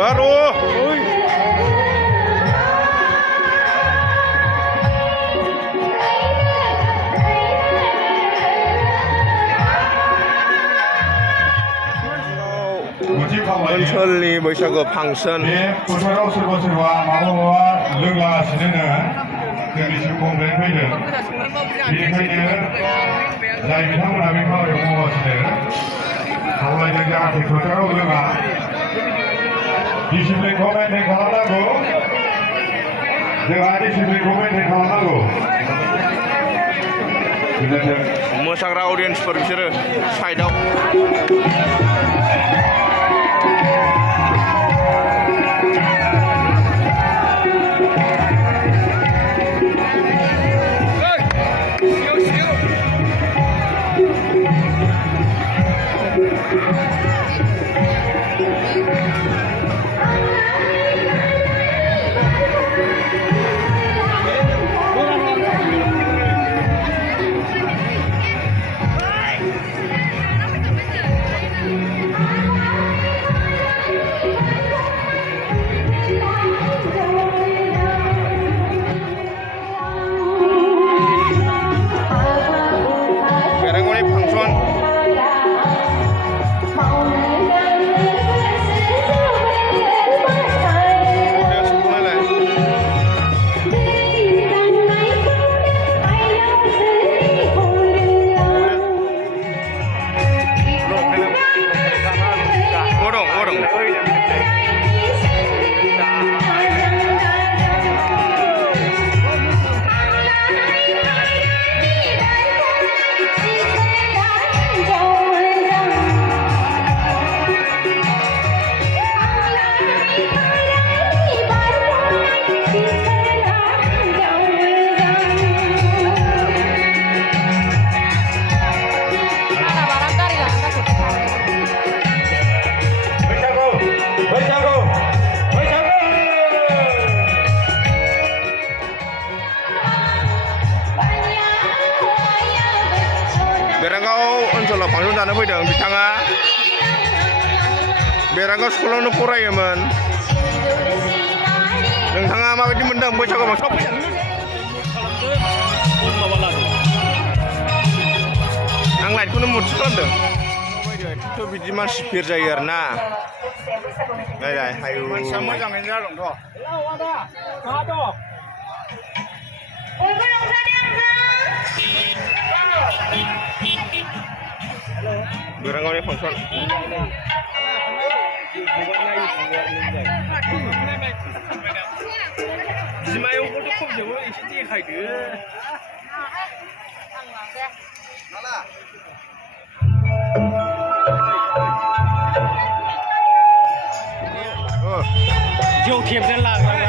Baru. ओनसोलनि बैसागु function बे बोथोराव सोरबा सोरबा माबा लोंलागासिनो जोंनिसिम कमप्लेन फैदों बेनिखायनो जाय बिथांमोना बे खामानिखौ मावगासिनो खावलायदों जाहाथे फोथाराव लोङा डिसिप्लिनखौ मेनटेन खालामनांगौ जोंहा डिसिप्लिनखौ मेनटेन खालामनांगौ मोसाग्रा अडियेन्सफोर बिसोरो साइडआव बेरांगाव ओनसोलाव फांसन जानो फैदों बिथाङा बेरांगाव स्कुलावनो फरायोमोन नोंथाङा माबायदि मोनदों बैसागु फांसनाव आं लाइटखौनो मुथि खालामदों थ' बिदि मानसि भिर जायो आरो ना नायलाय हायु मानसिया मोजाङैनो जादोंथ' बेरांगावनि फांसन बिमायाव गथ' खमजोबो एसे देखायदो जौ खेबना लाग्रा